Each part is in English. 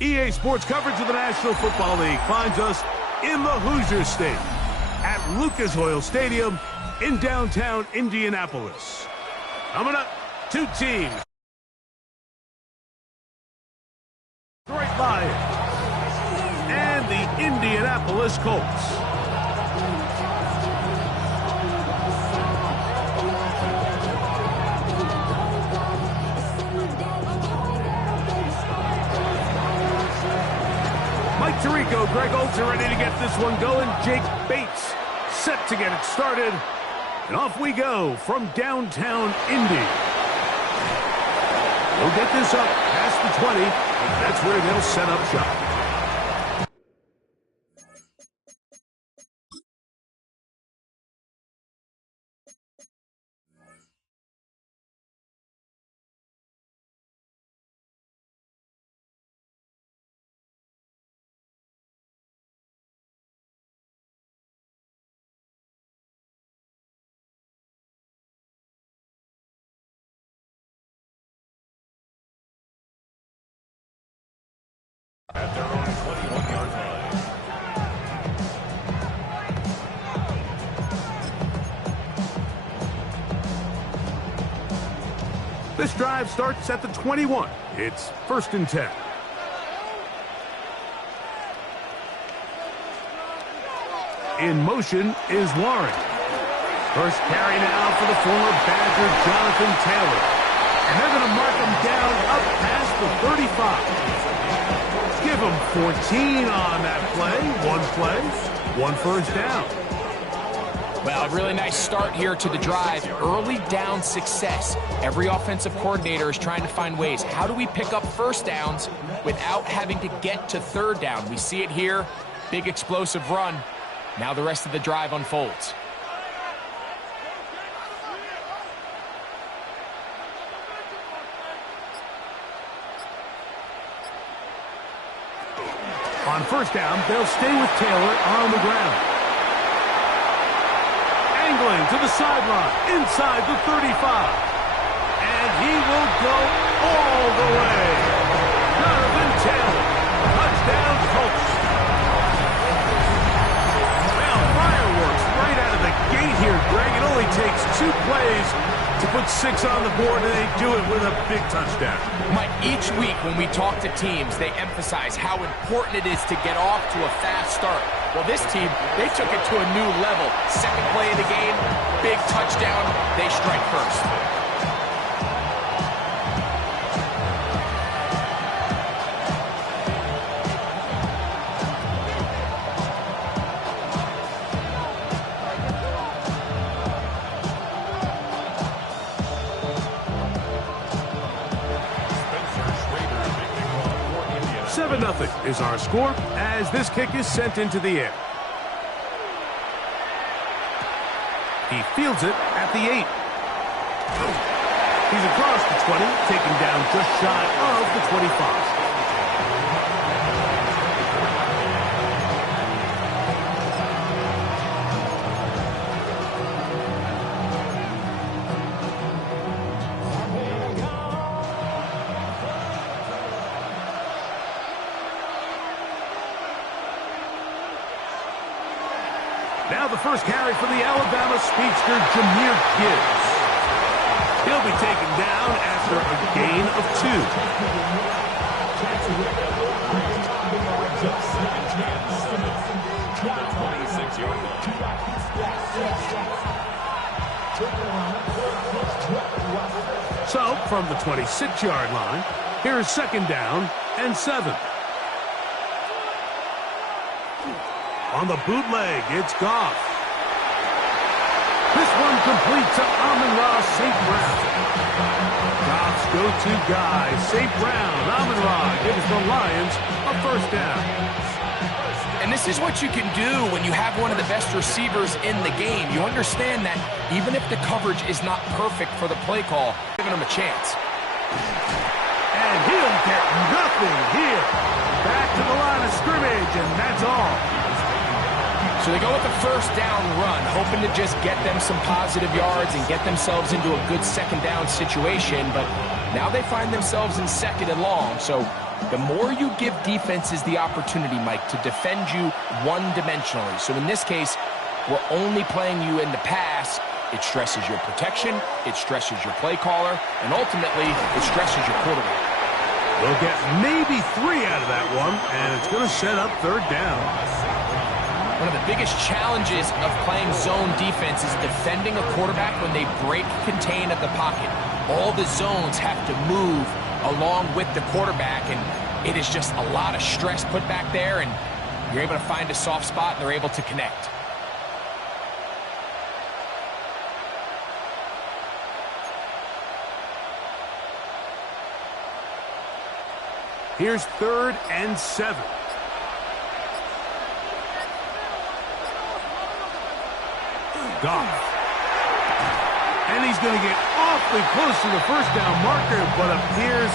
EA Sports coverage of the National Football League finds us in the Hoosier State at Lucas Oil Stadium in downtown Indianapolis. Coming up, two teams. Detroit Lions and the Indianapolis Colts. Mike Tirico, Greg Olsen ready to get this one going. Jake Bates set to get it started. And off we go from downtown Indy. We'll get this up past the 20. That's where they'll set up shop. At their own 21-yard line. This drive starts at the 21. It's 1st and 10. In motion is Warren. First carry now for the former Badger Jonathan Taylor. And they're going to mark him down up past the 35. Give him 14 on that play. One first down. Well, a really nice start here to the drive. Early down success. Every offensive coordinator is trying to find ways. How do we pick up first downs without having to get to third down? We see it here. Big explosive run. Now the rest of the drive unfolds. On first down, they'll stay with Taylor on the ground. Angling to the sideline, inside the 35. And he will go all the way. Jonathan Taylor, touchdown Colts. Well, fireworks right out of the gate here, Greg. It only takes 2 plays to put 6 on the board, and they do it with a big touchdown. Mike, each week when we talk to teams, they emphasize how important it is to get off to a fast start. Well, this team, they took it to a new level. Second play of the game, big touchdown, they strike first. Nothing is our score as this kick is sent into the air. He fields it at the 8. He's across the 20, taken down just shy of the 25. Now the first carry for the Alabama speedster, Jahmyr Gibbs. He'll be taken down after a gain of 2. So, from the 26-yard line, here is 2nd down and 7. On the bootleg, it's Goff. This one complete to Amon-Ra St. Brown. Goff's go-to guy, St. Brown. Amon-Ra gives the Lions a first down. And this is what you can do when you have one of the best receivers in the game. You understand that even if the coverage is not perfect for the play call, giving him a chance. And he'll get nothing here. Back to the line of scrimmage, and that's all. So they go with the first down run, hoping to just get them some positive yards and get themselves into a good 2nd down situation. But now they find themselves in 2nd and long. So The more you give defenses the opportunity, Mike, to defend you one-dimensionally. So in this case, we're only playing you in the pass. It stresses your protection, it stresses your play caller, and ultimately, it stresses your quarterback. They'll get maybe 3 out of that one, and it's going to set up third down. One of the biggest challenges of playing zone defense is defending a quarterback when they break contain of the pocket. All the zones have to move along with the quarterback, and it is just a lot of stress put back there, and you're able to find a soft spot, and they're able to connect. Here's 3rd and 7. Goff. And he's going to get awfully close to the first down marker, but appears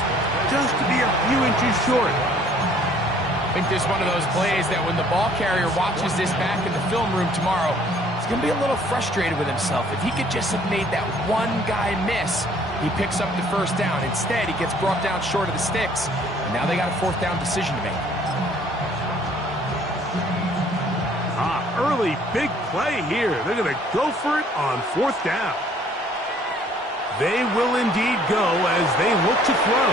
just to be a few inches short. I think this is one of those plays that when the ball carrier watches this back in the film room tomorrow, he's going to be a little frustrated with himself. If he could just have made that one guy miss, he picks up the first down. Instead, he gets brought down short of the sticks. And now they got a 4th down decision to make. Early big play here. They're going to go for it on 4th down. They will indeed go as they look to throw.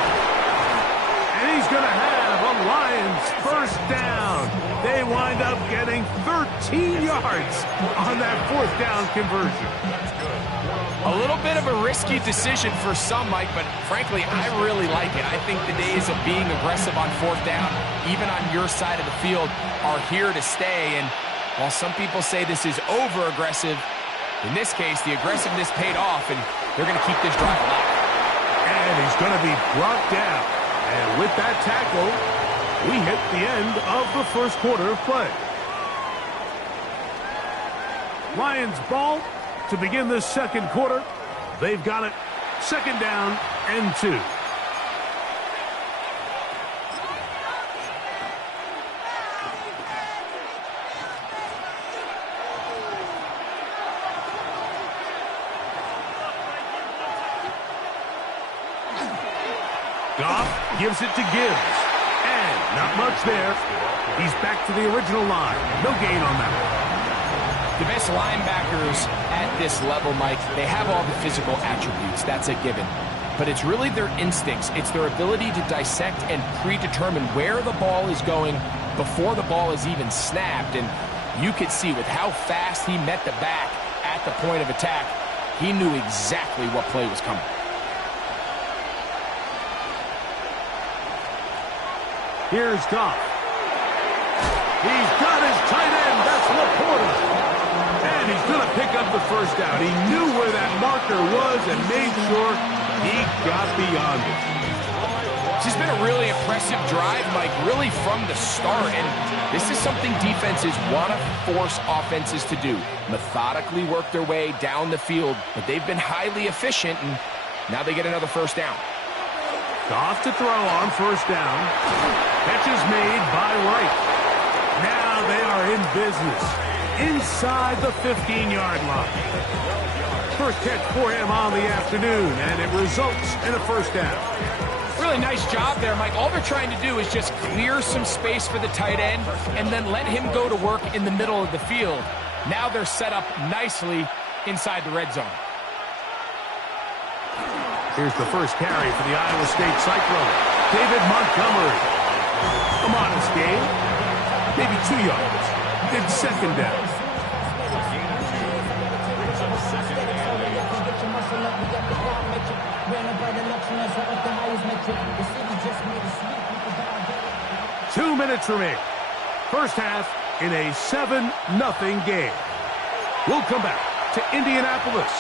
And he's going to have a Lions first down. They wind up getting 13 yards on that 4th down conversion. A little bit of a risky decision for some, Mike, but frankly, I really like it. I think the days of being aggressive on 4th down, even on your side of the field, are here to stay. And while some people say this is over-aggressive, in this case, the aggressiveness paid off, and they're going to keep this drive alive. And he's going to be brought down. And with that tackle, we hit the end of the first quarter of play. Lions ball to begin this second quarter. They've got it 2nd down and 2. Goff gives it to Gibbs. And not much there. He's back to the original line. No gain on that one. The best linebackers at this level, Mike, they have all the physical attributes. That's a given. But it's really their instincts. It's their ability to dissect and predetermine where the ball is going before the ball is even snapped. And you could see with how fast he met the back at the point of attack, he knew exactly what play was coming. Here's Goff. He's got his tight end. That's Laporta. And he's going to pick up the first down. He knew where that marker was and made sure he got beyond it. This has been a really impressive drive, Mike, really from the start. And this is something defenses want to force offenses to do. Methodically work their way down the field. But they've been highly efficient, and now they get another first down. Goff to throw on first down. Catch is made by Wright. Now they are in business inside the 15-yard line. First catch for him on the afternoon, and it results in a first down. Really nice job there, Mike. All they're trying to do is just clear some space for the tight end and then let him go to work in the middle of the field. Now they're set up nicely inside the red zone. Here's the first carry for the Iowa State Cyclone. David Montgomery. A modest gain. Maybe 2 yards. It's 2nd down. Two minutes remaining. First half in a 7-0 game. We'll come back to Indianapolis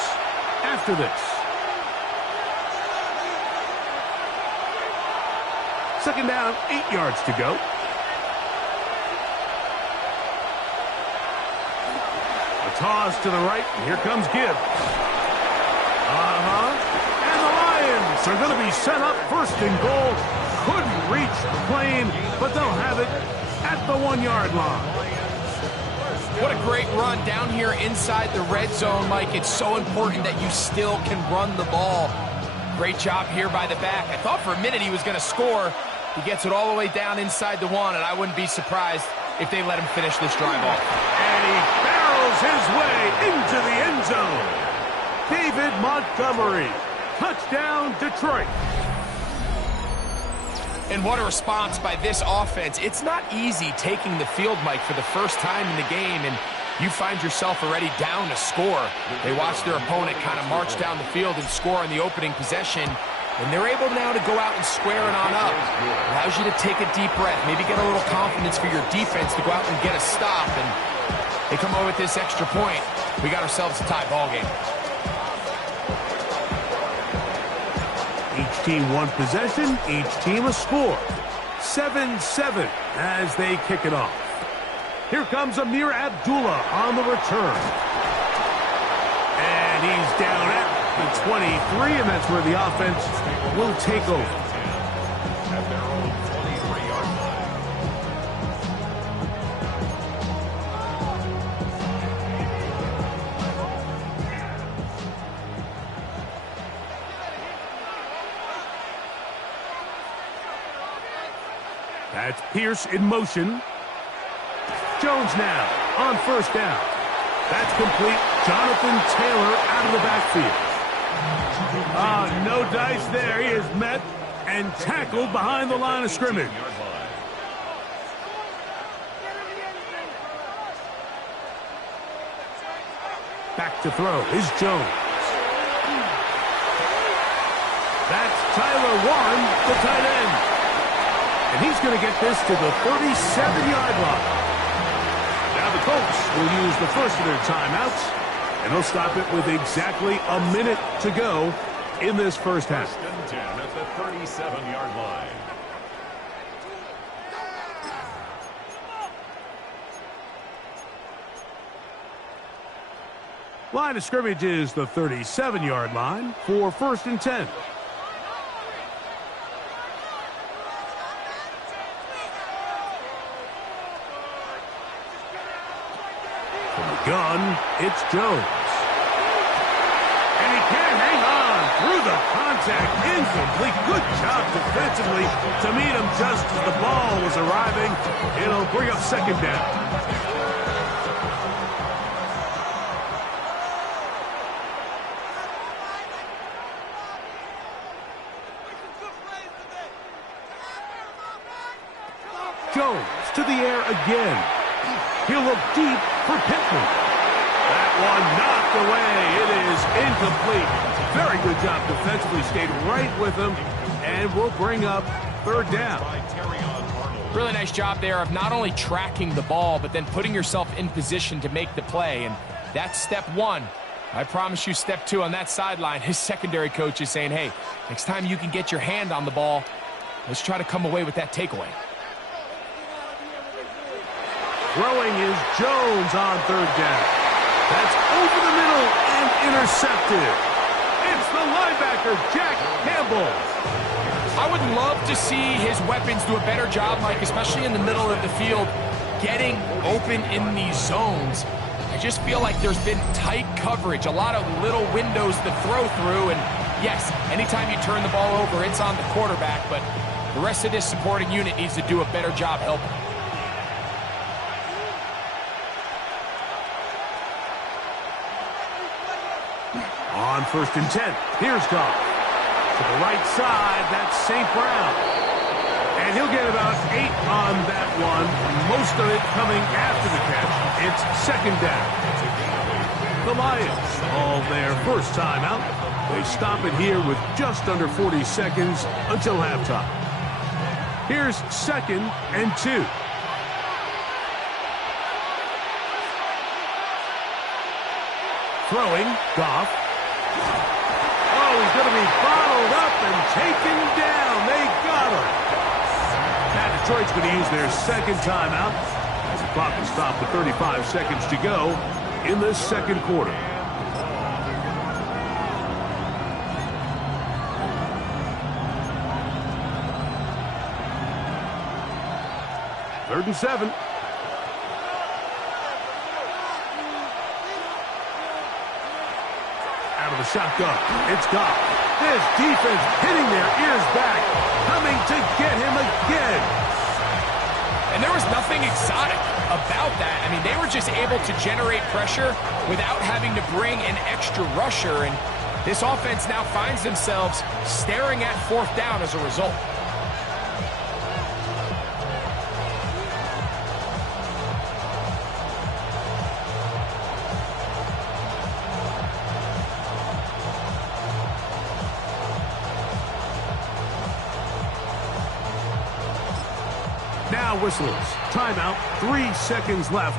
after this. 2nd down, 8 yards to go. A toss to the right. Here comes Gibbs. And the Lions are going to be set up 1st and goal. Couldn't reach the plane, but they'll have it at the 1-yard line. What a great run down here inside the red zone, Mike. It's so important that you still can run the ball. Great job here by the back. I thought for a minute he was going to score, He gets it all the way down inside the 1, and I wouldn't be surprised if they let him finish this drive off. And he barrels his way into the end zone. David Montgomery. Touchdown, Detroit. And what a response by this offense. It's not easy taking the field, Mike, for the first time in the game, and you find yourself already down to score. They watch their opponent kind of march down the field and score on the opening possession, and they're able now to go out and square it on up. Allows you to take a deep breath, maybe get a little confidence for your defense to go out and get a stop, and they come over with this extra point. We got ourselves a tie ball game. Each team one possession, each team a score. 7-7 as they kick it off. Here comes Amir Abdullah on the return. And he's down at the 23, and that's where the offense will take over. At their own 23-yard line. That's Pierce in motion. Jones now on first down. That's complete. Jonathan Taylor out of the backfield. No dice there. He is met and tackled behind the line of scrimmage. Back to throw is Jones. That's Tyler Warren, the tight end. And he's going to get this to the 37-yard line. Now the Colts will use the first of their timeouts, and they'll stop it with exactly a minute to go in this first half. First and 10 at the 37-yard line. Line of scrimmage is the 37-yard line for first and 10. Gun, it's Jones. And he can't hang on through the contact. Incomplete. Good job defensively to meet him just as the ball was arriving. It'll bring up second down. Jones to the air again. He'll look deep for Pittman. That one knocked away. It is incomplete. Very good job defensively. Stayed right with him and will bring up third down. Really nice job there of not only tracking the ball, but then putting yourself in position to make the play. And that's step one. I promise you step two on that sideline. His secondary coach is saying, hey, next time you can get your hand on the ball, let's try to come away with that takeaway. Throwing is Jones on third down. That's over the middle and intercepted. It's the linebacker, Jack Campbell. I would love to see his weapons do a better job, Mike, especially in the middle of the field, getting open in these zones. I just feel like there's been tight coverage, a lot of little windows to throw through, and yes, anytime you turn the ball over, it's on the quarterback, but the rest of this supporting unit needs to do a better job helping. On first and 10, here's Goff. To the right side, that's St. Brown. And he'll get about 8 on that one, most of it coming after the catch. It's second down. The Lions all their first time out. They stop it here with just under 40 seconds until halftime. Here's second and 2. Throwing, Goff. Oh, he's going to be bottled up and taken down. They got him. Now Detroit's going to use their second timeout as the clock will stop with 35 seconds to go in the second quarter. Third and 7. the shotgun. It's Goff. This defense hitting their ears back, coming to get him again. And there was nothing exotic about that. I mean, they were just able to generate pressure without having to bring an extra rusher. And this offense now finds themselves staring at fourth down as a result. Now whistles. Timeout. 3 seconds left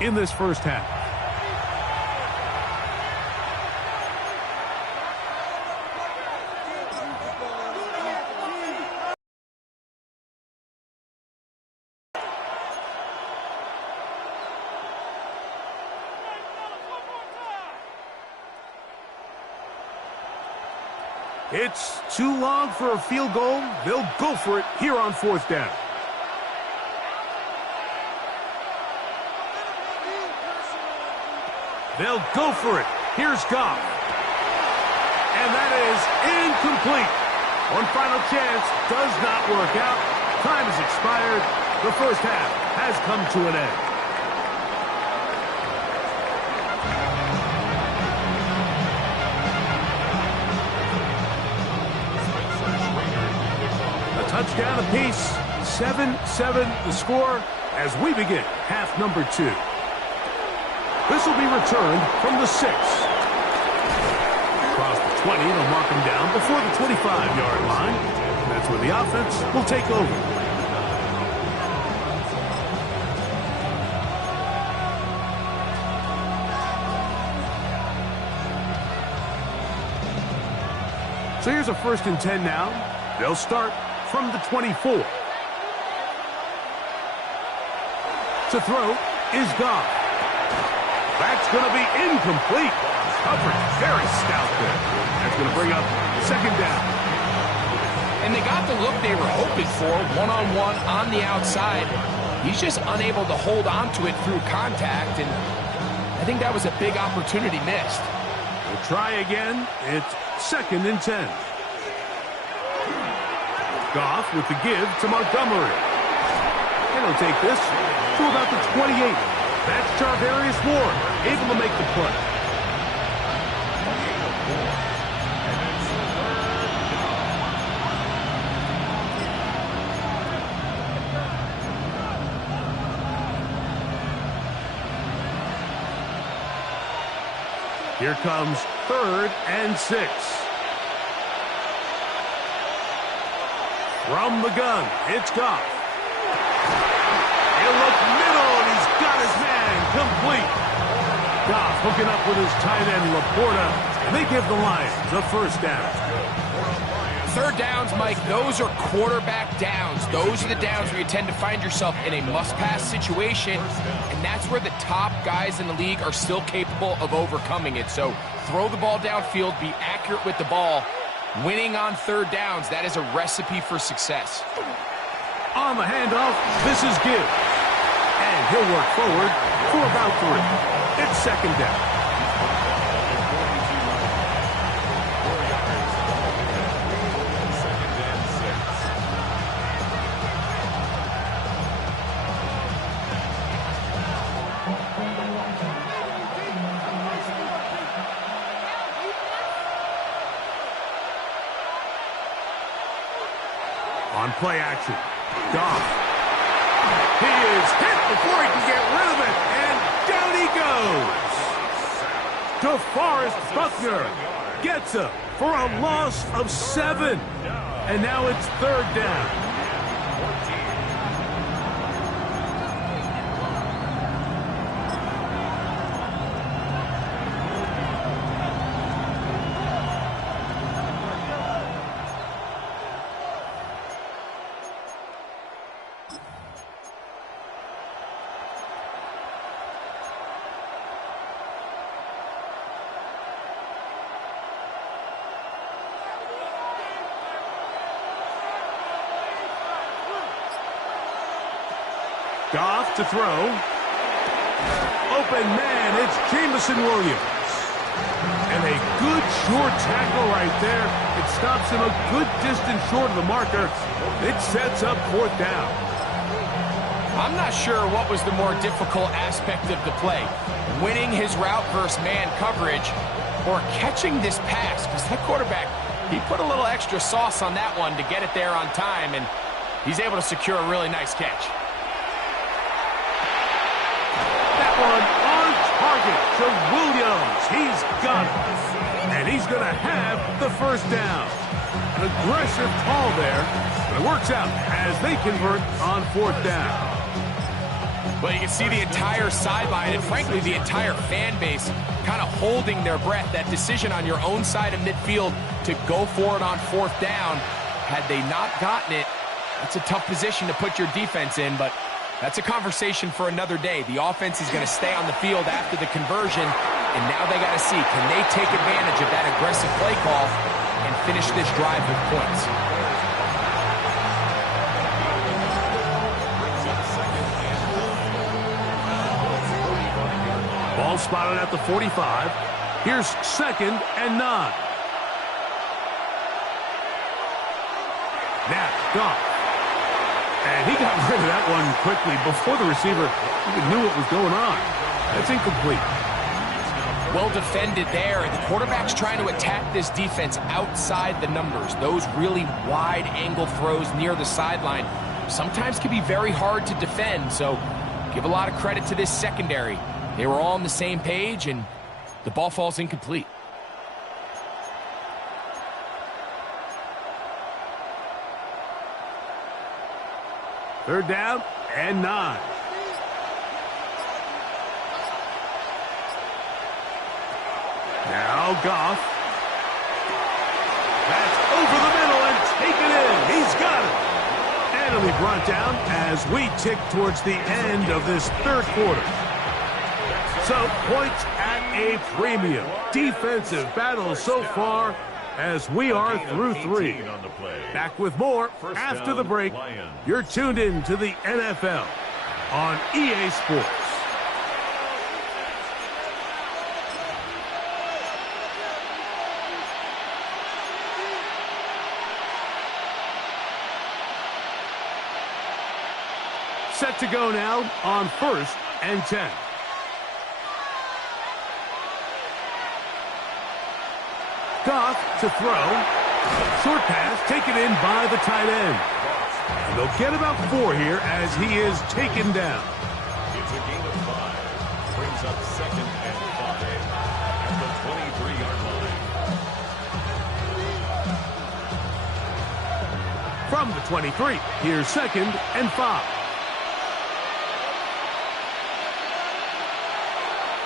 in this first half. It's too long for a field goal. They'll go for it here on fourth down. They'll go for it. Here's Goff. And that is incomplete. One final chance does not work out. Time has expired. The first half has come to an end. A touchdown apiece. 7-7 the score as we begin half number 2. This will be returned from the 6. Across the 20, they'll mark him down before the 25-yard line. That's where the offense will take over. So here's a 1st and 10 now. They'll start from the 24. To throw is Goff. That's going to be incomplete. Coverage very stout there. That's going to bring up 2nd down. And they got the look they were hoping for, one-on-one on the outside. He's just unable to hold on to it through contact, and I think that was a big opportunity missed. We'll try again. It's 2nd and 10. Goff with the give to Montgomery. And he'll take this to about the 28. That's Charvarius Ward, able to make the play. Here comes 3rd and 6. From the gun, it's Goff. He'll look middle, and he's got his man complete. Goff hooking up with his tight end, Laporta, and they give the Lions a 1st down. 3rd downs, Mike, those are quarterback downs. Those are the downs where you tend to find yourself in a must-pass situation, and that's where the top guys in the league are still capable of overcoming it. So throw the ball downfield, be accurate with the ball. Winning on 3rd downs, that is a recipe for success. On the handoff, this is Gibbs. And he'll work forward for about 3. It's 2nd down. On play action, Goff. He is hit before he can get rid of it, and down he goes. DeForest Buckner gets him for a loss of 7. And now it's 3rd down. Goff to throw. Open man, it's Jamison Williams. And a good short tackle right there. It stops him a good distance short of the marker. It sets up 4th down. I'm not sure what was the more difficult aspect of the play. Winning his route versus man coverage or catching this pass. Because that quarterback, he put a little extra sauce on that one to get it there on time. And he's able to secure a really nice catch. That one on target to Williams. He's got it. And he's going to have the 1st down. An aggressive call there. But it works out as they convert on 4th down. Well, you can see the entire sideline and, frankly, the entire fan base kind of holding their breath. That decision on your own side of midfield to go for it on 4th down, had they not gotten it, that's a tough position to put your defense in, but that's a conversation for another day. The offense is going to stay on the field after the conversion, and now they got to see, can they take advantage of that aggressive play call and finish this drive with points? Ball spotted at the 45. Here's 2nd and 9. Now, Goff. And he got rid of that one quickly before the receiver even knew what was going on. That's incomplete. Well defended there, and the quarterback's trying to attack this defense outside the numbers. Those really wide angle throws near the sideline sometimes can be very hard to defend, so give a lot of credit to this secondary. They were all on the same page, and the ball falls incomplete. Third down and 9. Now Goff. That's over the middle and taken in. He's got it. And it'll be brought down as we tick towards the end of this 3rd quarter. So, points at a premium. Defensive battle so far as we are through 3. Back with more after the break. You're tuned in to the NFL on EA Sports. Set to go now on 1st and 10. Goff to throw. Short pass taken in by the tight end. And they'll get about 4 here as he is taken down. It's a gain of 5. Brings up 2nd and 5 at the 23-yard line. From the 23, here's 2nd and 5.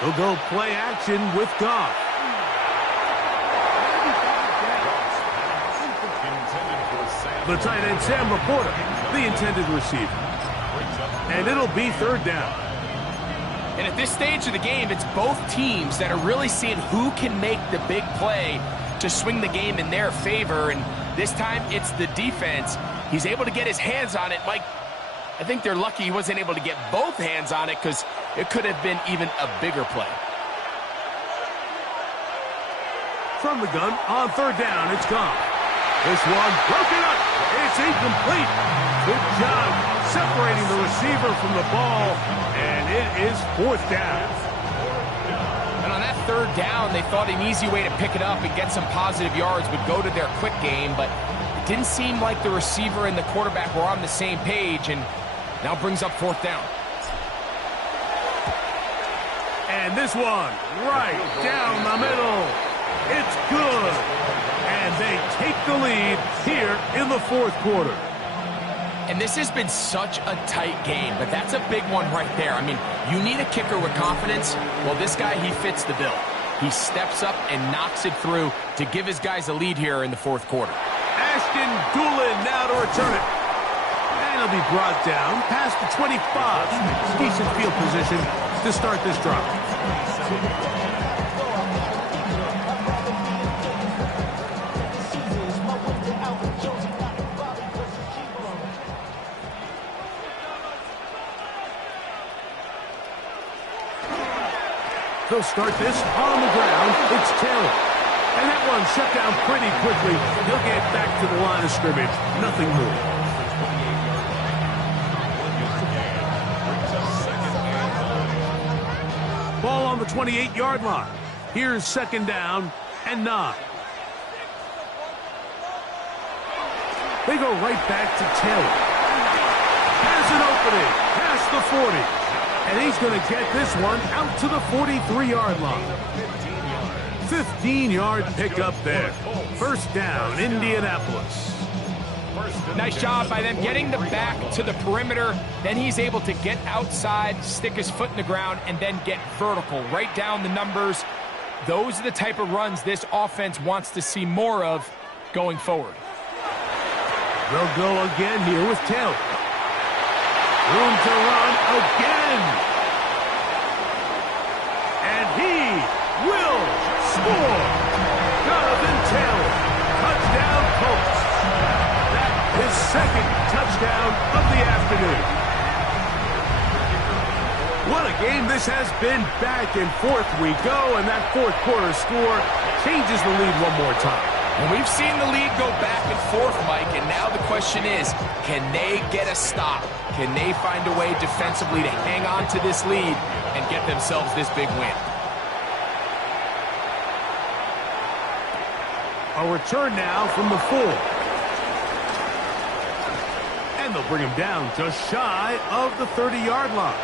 They'll go play action with Goff. The tight end, Sam Laporta, the intended receiver. And it'll be 3rd down. And at this stage of the game, it's both teams that are really seeing who can make the big play to swing the game in their favor. And this time, it's the defense. He's able to get his hands on it. Mike, I think they're lucky he wasn't able to get both hands on it because it could have been even a bigger play. From the gun, on 3rd down, it's Goff. This one broken up. It's incomplete. Good job separating the receiver from the ball, and it is 4th down. And on that 3rd down, they thought an easy way to pick it up and get some positive yards would go to their quick game, but it didn't seem like the receiver and the quarterback were on the same page, and now brings up 4th down. And this one right down the middle. It's good. And they take the lead here in the 4th quarter. And this has been such a tight game, but that's a big one right there. I mean, you need a kicker with confidence. Well, this guy, he fits the bill. He steps up and knocks it through to give his guys a lead here in the 4th quarter. Ashton Doolin now to return it. And he'll be brought down past the 25. Decent field position to start this drive. They'll start this on the ground. It's Taylor. And that one shut down pretty quickly. He'll get back to the line of scrimmage. Nothing more. Ball on the 28-yard line. Here's second down and 9. They go right back to Taylor. Has an opening past the 40. And he's going to get this one out to the 43-yard line. 15-yard pickup there. First down, Indianapolis. Nice job by them getting the back to the perimeter. Then he's able to get outside, stick his foot in the ground, and then get vertical. Right down the numbers. Those are the type of runs this offense wants to see more of going forward. They'll go again here with Taylor. Room to run again. And he will score. Jonathan Taylor. Touchdown Colts. His second touchdown of the afternoon. What a game this has been. Back and forth we go, and that fourth quarter score changes the lead one more time. And we've seen the lead go back and forth, Mike, and now the question is, can they get a stop? Can they find a way defensively to hang on to this lead and get themselves this big win? A return now from the 4. And they'll bring him down just shy of the 30-yard line.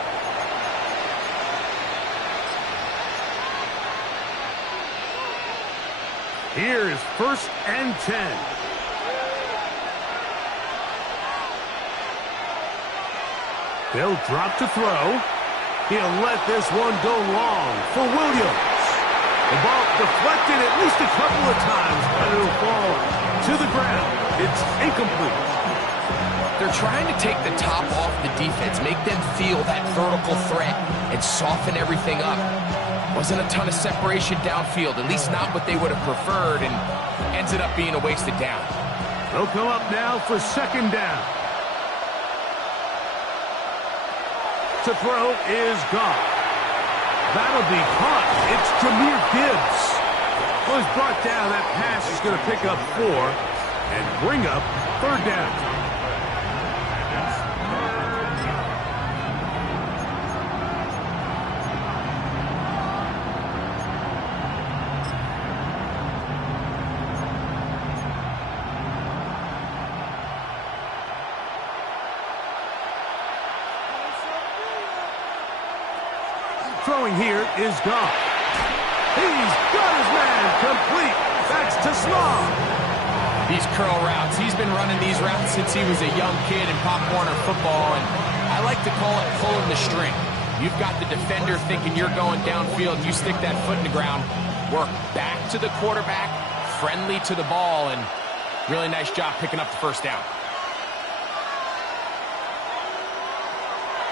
Here's first and 10. They'll drop to throw. He'll let this one go long for Williams. The ball deflected at least a couple of times, but it'll fall to the ground. It's incomplete. They're trying to take the top off the defense, make them feel that vertical threat, and soften everything up. Wasn't a ton of separation downfield, at least not what they would have preferred, and ended up being a wasted down. They'll come up now for second down. To throw is gone. That'll be caught. It's Jahmyr Gibbs. Well, he's brought down. That pass is going to pick up 4 and bring up third down. Throwing here is gone. He's got his man complete. That's to Slaw. These curl routes, he's been running these routes since he was a young kid in Pop Warner football, and I like to call it pulling the string. You've got the defender thinking you're going downfield, you stick that foot in the ground, work back to the quarterback, friendly to the ball, and really nice job picking up the first down.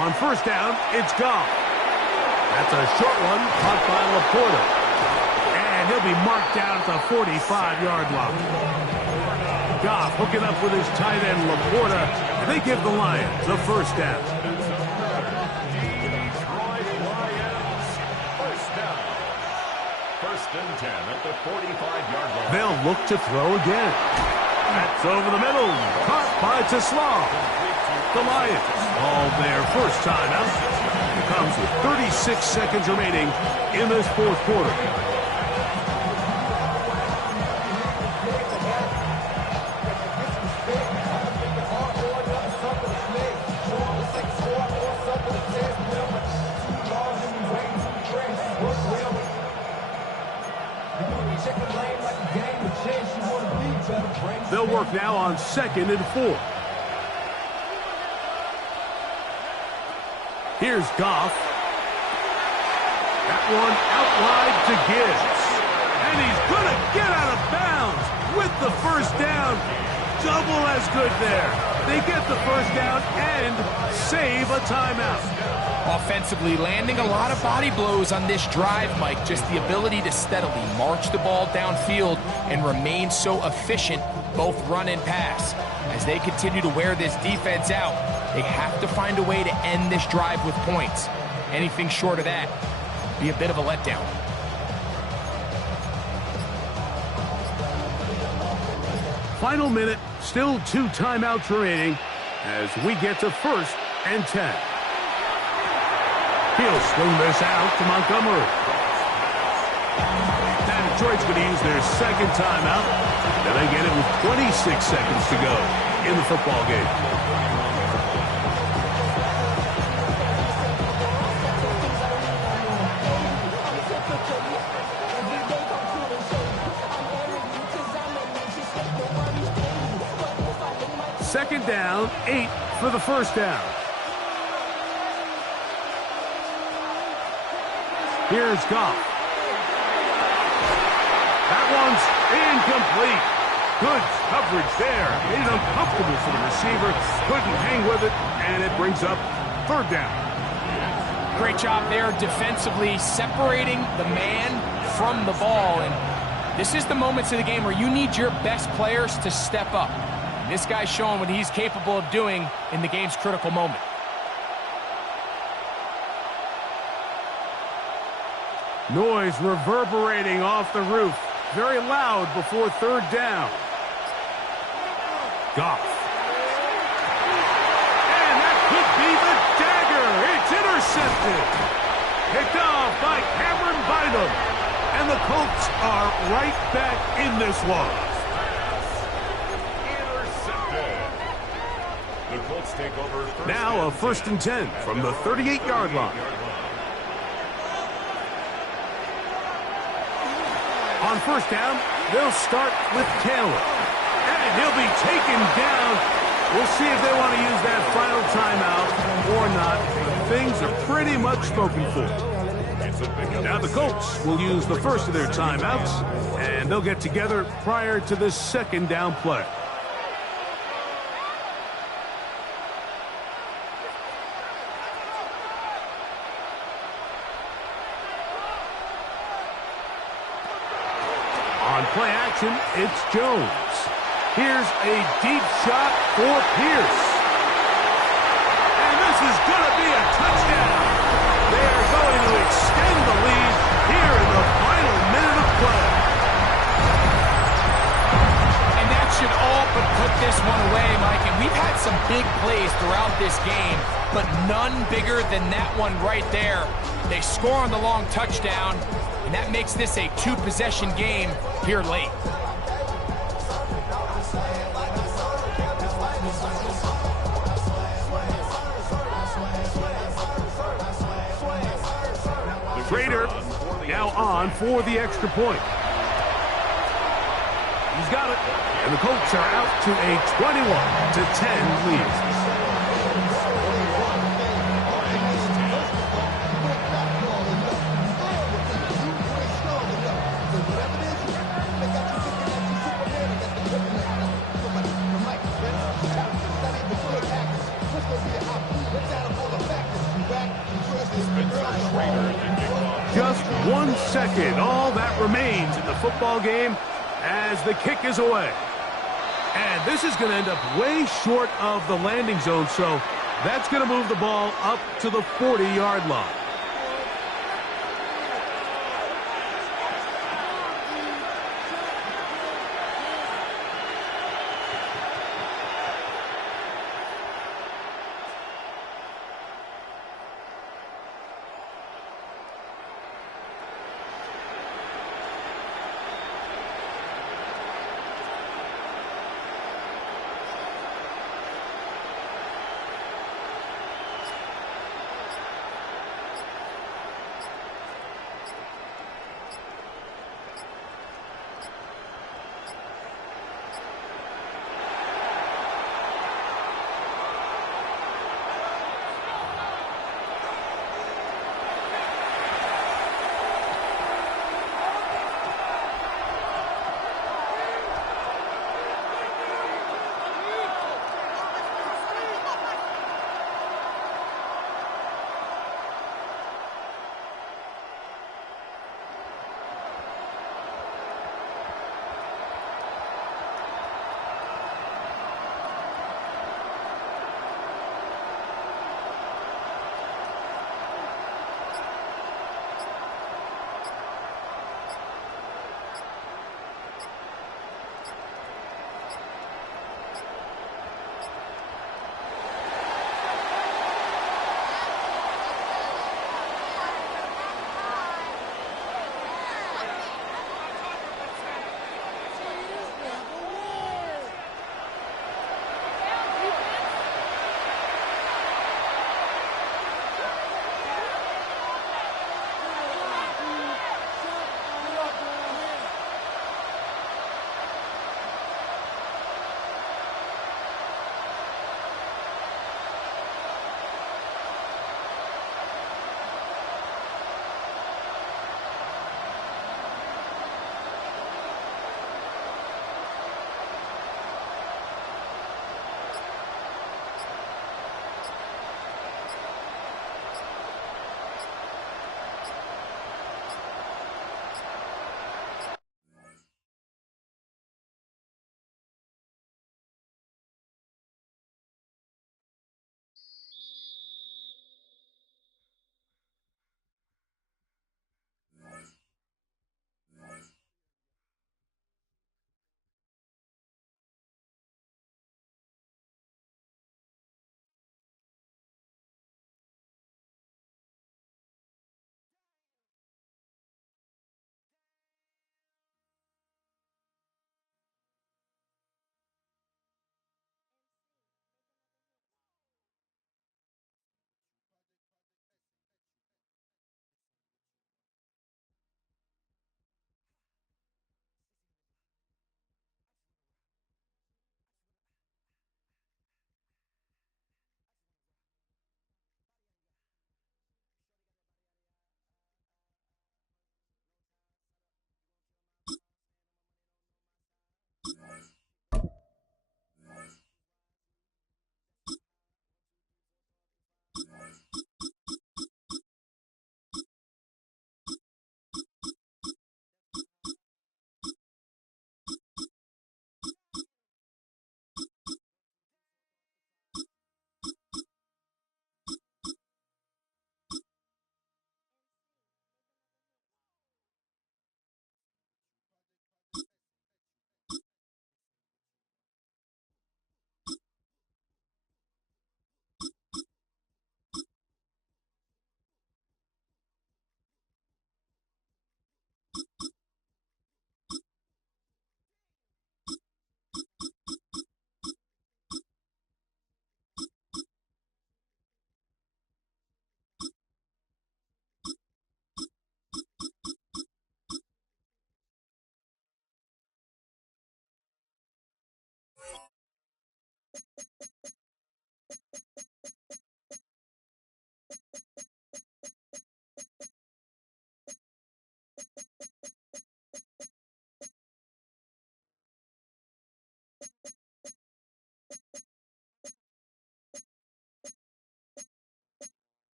On first down, it's gone. That's a short one, caught by Laporta. And he'll be marked down at the 45-yard line. Goff hooking up with his tight end, Laporta, and they give the Lions a first down. First and 10 at the 45-yard line. They'll look to throw again. That's over the middle, caught by Taslaw. The Lions all their first time out. Comes with 36 seconds remaining in this fourth quarter. They'll work now on second and 4. Here's Goff. That one out wide to Gibbs. And he's going to get out of bounds with the first down. Double as good there. They get the first down and save a timeout. Offensively, landing a lot of body blows on this drive, Mike. Just the ability to steadily march the ball downfield and remain so efficient, both run and pass. As they continue to wear this defense out, they have to find a way to end this drive with points. Anything short of that, be a bit of a letdown. Final minute, still 2 timeouts remaining as we get to 1st and 10. He'll swing this out to Montgomery. Now Detroit's going to use their 2nd timeout. Now they get it with 26 seconds to go in the football game. Second down, 8 for the 1st down. Here's Goff. That one's incomplete. Good coverage there. Made it uncomfortable for the receiver. Couldn't hang with it, and it brings up 3rd down. Great job there defensively, separating the man from the ball. And this is the moments of the game where you need your best players to step up. And this guy's showing what he's capable of doing in the game's critical moment. Noise reverberating off the roof. Very loud before 3rd down. Goff. And that could be the dagger. It's intercepted. Picked off by Cameron Bynum. And the Colts are right back in this one. The Colts take over Now a 1st and 10 from the 38-yard line. On 1st down, they'll start with Taylor. And he'll be taken down. We'll see if they want to use that final timeout or not. Things are pretty much spoken for. Now the Colts will use the first of their timeouts, and they'll get together prior to this 2nd down play. On play action, it's Jones. Here's a deep shot for Pierce. And this is going to be a touchdown. They're going to extend the lead here in the final minute of play. And that should all but put this one away, Mike. And we've had some big plays throughout this game, but none bigger than that one right there. They score on the long touchdown, and that makes this a 2-possession game here late. Prater now on for the extra point. He's got it. And the Colts are out to a 21-10 lead. Just 1 second, all that remains in the football game as the kick is away. And this is going to end up way short of the landing zone, so that's going to move the ball up to the 40-yard line.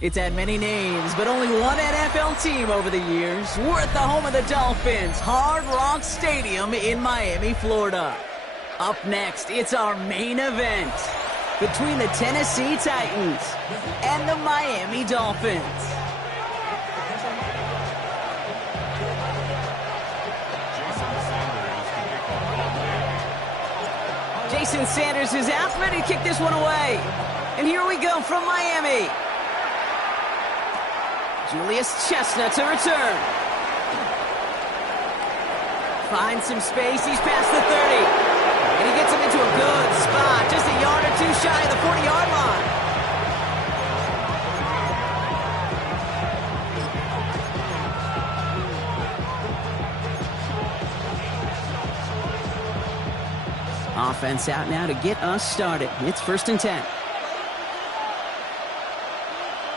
It's had many names, but only one NFL team over the years. We're at the home of the Dolphins, Hard Rock Stadium in Miami, Florida. Up next, it's our main event between the Tennessee Titans and the Miami Dolphins. Jason Sanders is out, ready to kick this one away. And here we go from Miami. Julius Chestnut to return. Finds some space. He's past the 30. And he gets him into a good spot. Just a yard or two shy of the 40-yard line. Offense out now to get us started. It's 1st and 10.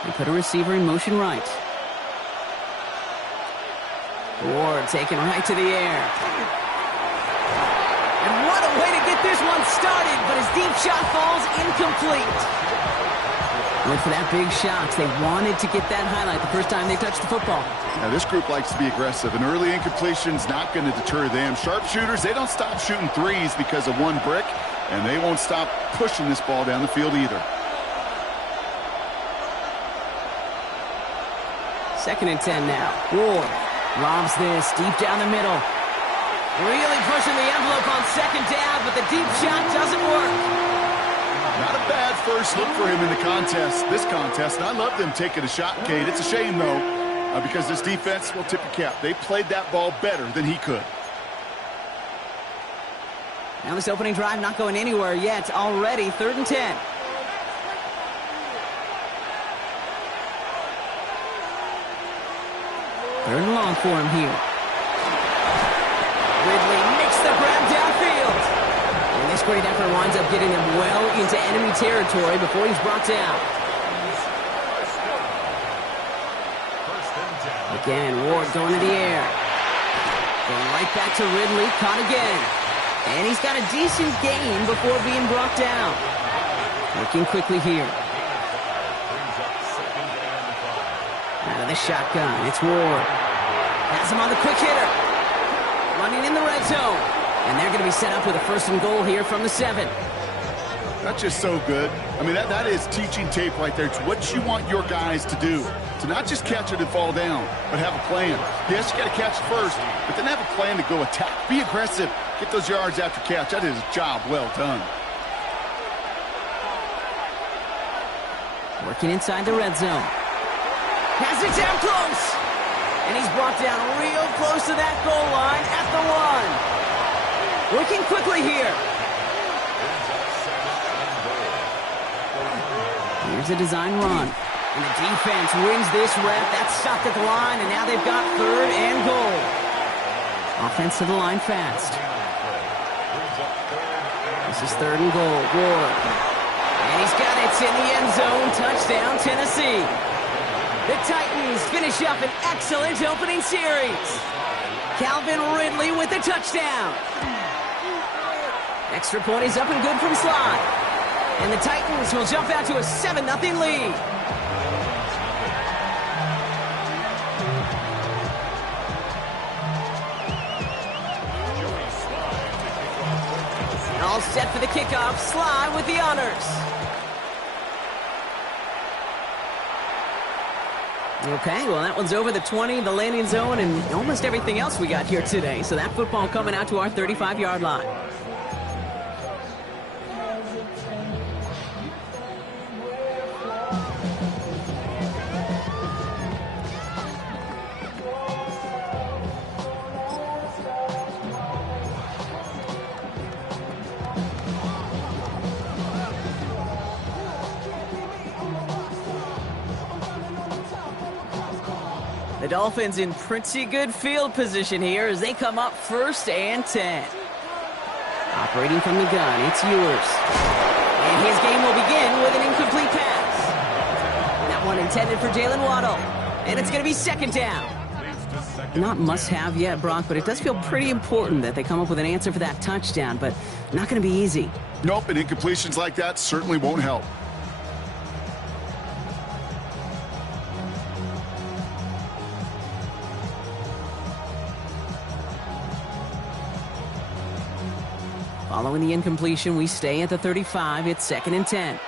They put a receiver in motion right. Ward taken right to the air. And what a way to get this one started, but his deep shot falls incomplete. Went for that big shot. They wanted to get that highlight the first time they touched the football. Now, this group likes to be aggressive. An early incompletion is not going to deter them. Sharpshooters, they don't stop shooting threes because of one brick, and they won't stop pushing this ball down the field either. 2nd and 10 now. Ward lobs this deep down the middle. Really pushing the envelope on 2nd down, but the deep shot doesn't work. Not a bad first look for him in the contest, this contest. And I love them taking a shot, Cade. It's a shame, though, because this defense will tip your cap. They played that ball better than he could. Now this opening drive not going anywhere yet. Already 3rd and 10. Third and long for him here. Ridley makes the grab downfield. And this great effort winds up getting him well into enemy territory before he's brought down. Again, Ward going to the air. Going right back to Ridley, caught again. And he's got a decent gain before being brought down. Working quickly here. Out of the shotgun, it's Ward. Has him on the quick hitter. Running in the red zone. And they're going to be set up with a 1st and goal here from the 7. That's just so good. I mean, that is teaching tape right there. It's what you want your guys to do. To not just catch it and fall down, but have a plan. Yes, you got to catch it first, but then have a plan to go attack. Be aggressive. Get those yards after catch. That is a job well done. Working inside the red zone. Has it down close. And he's brought down real close to that goal line at the 1. Working quickly here. Here's a design run. And the defense wins this rep. That's stopped at the line, and now they've got 3rd and goal. Offense to the line fast. This is 3rd and goal. Ward. And he's got it. It's in the end zone. Touchdown, Tennessee. The Titans finish up an excellent opening series. Calvin Ridley with the touchdown. Extra point is up and good from Sly. And the Titans will jump out to a 7-0 lead. All set for the kickoff. Sly with the honors. Okay, well, that one's over the 20, the landing zone, and almost everything else we got here today. So that football coming out to our 35-yard line. The Dolphins in pretty good field position here as they come up 1st and 10. Operating from the gun, it's Ewers. And his game will begin with an incomplete pass. That one intended for Jalen Waddle. And it's going to be 2nd down. Not must-have yet, Brock, but it does feel pretty important that they come up with an answer for that touchdown, but not going to be easy. Nope, and incompletions like that certainly won't help. Following the incompletion, we stay at the 35. It's 2nd and 10.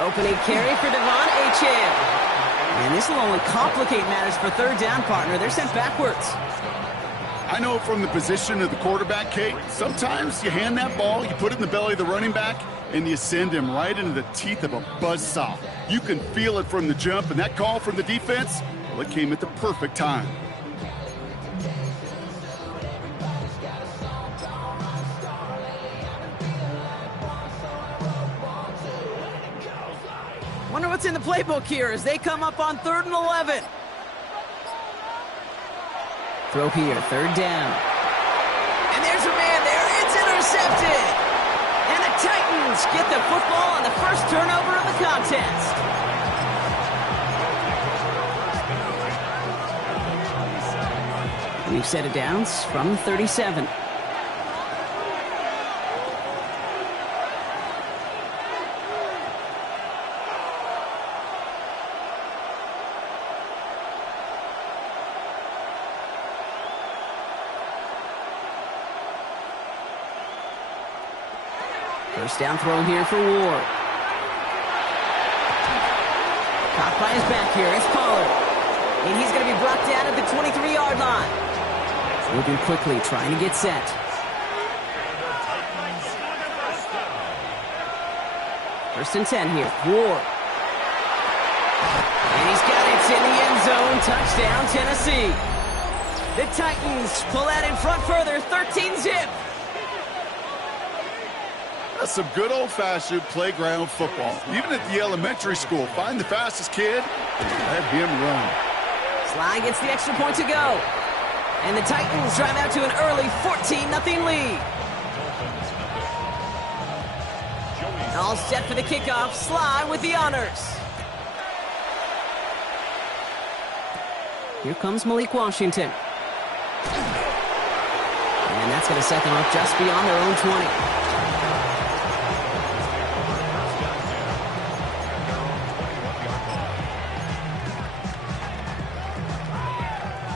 Opening carry for Devon Achane. And this will only complicate matters for 3rd down, partner. They're sent backwards. I know from the position of the quarterback, Kate, sometimes you hand that ball, you put it in the belly of the running back, and you send him right into the teeth of a buzzsaw. You can feel it from the jump, and that call from the defense, well, it came at the perfect time. Wonder what's in the playbook here as they come up on 3rd and 11. Throw here, 3rd down. And there's a man there. It's intercepted. And the Titans get the football on the first turnover of the contest. We've set it down from 37. First down throw here for Ward. Caught by his back here. It's Pollard. And he's going to be brought down at the 23-yard line. Moving quickly, trying to get set. First and 10 here. Ward. And he's got it in the end zone. Touchdown, Tennessee. The Titans pull out in front further. 13-zip. That's some good old-fashioned playground football. Even at the elementary school, find the fastest kid and let him run. Sly gets the extra point to go. And the Titans drive out to an early 14-0 lead. All set for the kickoff. Sly with the honors. Here comes Malik Washington. And that's going to set them up just beyond their own 20.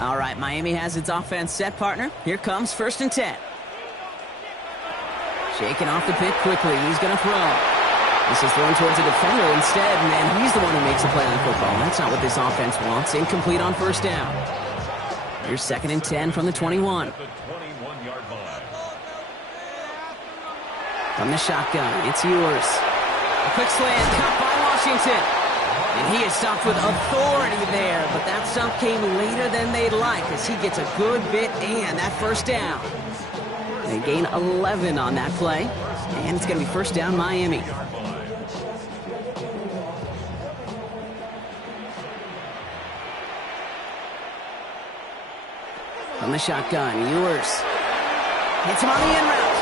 All right, Miami has its offense set, partner. Here comes 1st and 10. Shaking off the pick quickly. He's going to throw. This is thrown towards a defender instead, and he's the one who makes a play on football. That's not what this offense wants. Incomplete on 1st down. Here's 2nd and 10 from the 21. At the 21-yard line. From the shotgun, it's yours. A quick slant, caught by Washington. And he is stopped with authority there, but that stop came later than they'd like as he gets a good bit and that 1st down. They gain 11 on that play, and it's going to be 1st down Miami. From the shotgun, Ewers. Hits him on the in route.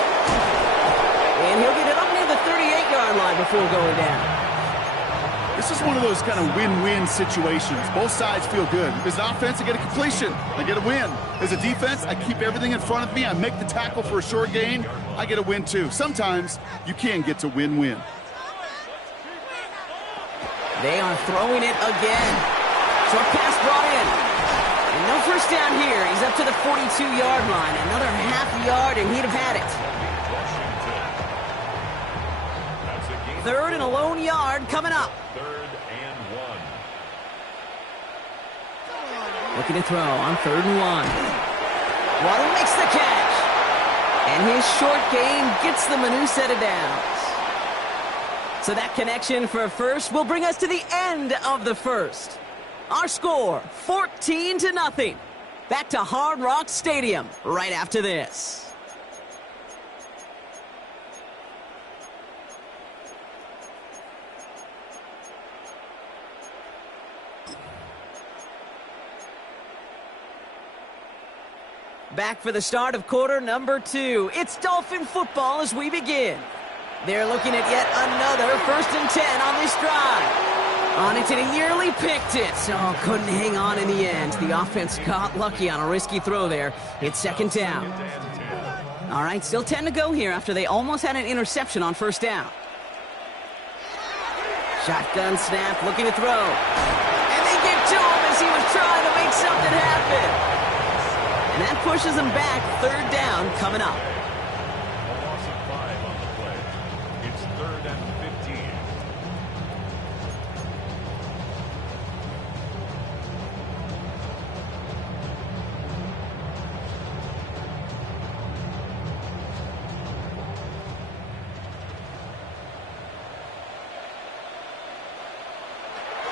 And he'll get it up near the 38-yard line before going down. This is one of those kind of win-win situations. Both sides feel good. As an offense, I get a completion. I get a win. As a defense, I keep everything in front of me. I make the tackle for a short gain. I get a win, too. Sometimes you can get to win-win. They are throwing it again. Short pass brought in. And no 1st down here. He's up to the 42-yard line. Another half yard, and he'd have had it. 3rd and a lone yard coming up. 3rd and 1. Looking to throw on 3rd and 1. Waddle makes the catch. And his short gain gets them a new set of downs. So that connection for 1st will bring us to the end of the 1st. Our score, 14-0. Back to Hard Rock Stadium right after this. Back for the start of quarter number 2. It's Dolphin football as we begin. They're looking at yet another 1st and 10 on this drive. On it, and he nearly picked it. So couldn't hang on in the end. The offense got lucky on a risky throw there. It's 2nd down. All right, still 10 to go here after they almost had an interception on 1st down. Shotgun snap, looking to throw. And they get to him as he was trying to make something happen. And that pushes him back. 3rd down coming up. A loss of 5 on the play. It's 3rd and 15.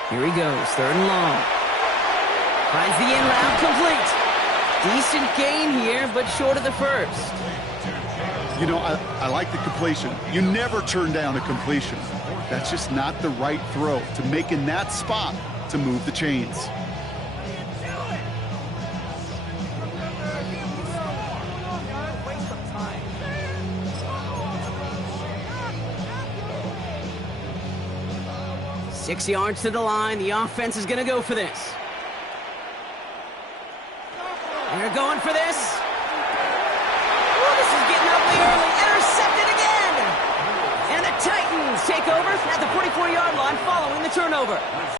Here he goes, 3rd and long. Finds the in route, complete. Decent gain here, but short of the 1st. You know, I like the completion. You never turn down a completion. That's just not the right throw to make in that spot to move the chains. Six yards to the line. The offense is going to go for this. They're going for this. Ooh, this is getting ugly early. Intercepted again. And the Titans take over at the 44-yard line following the turnover.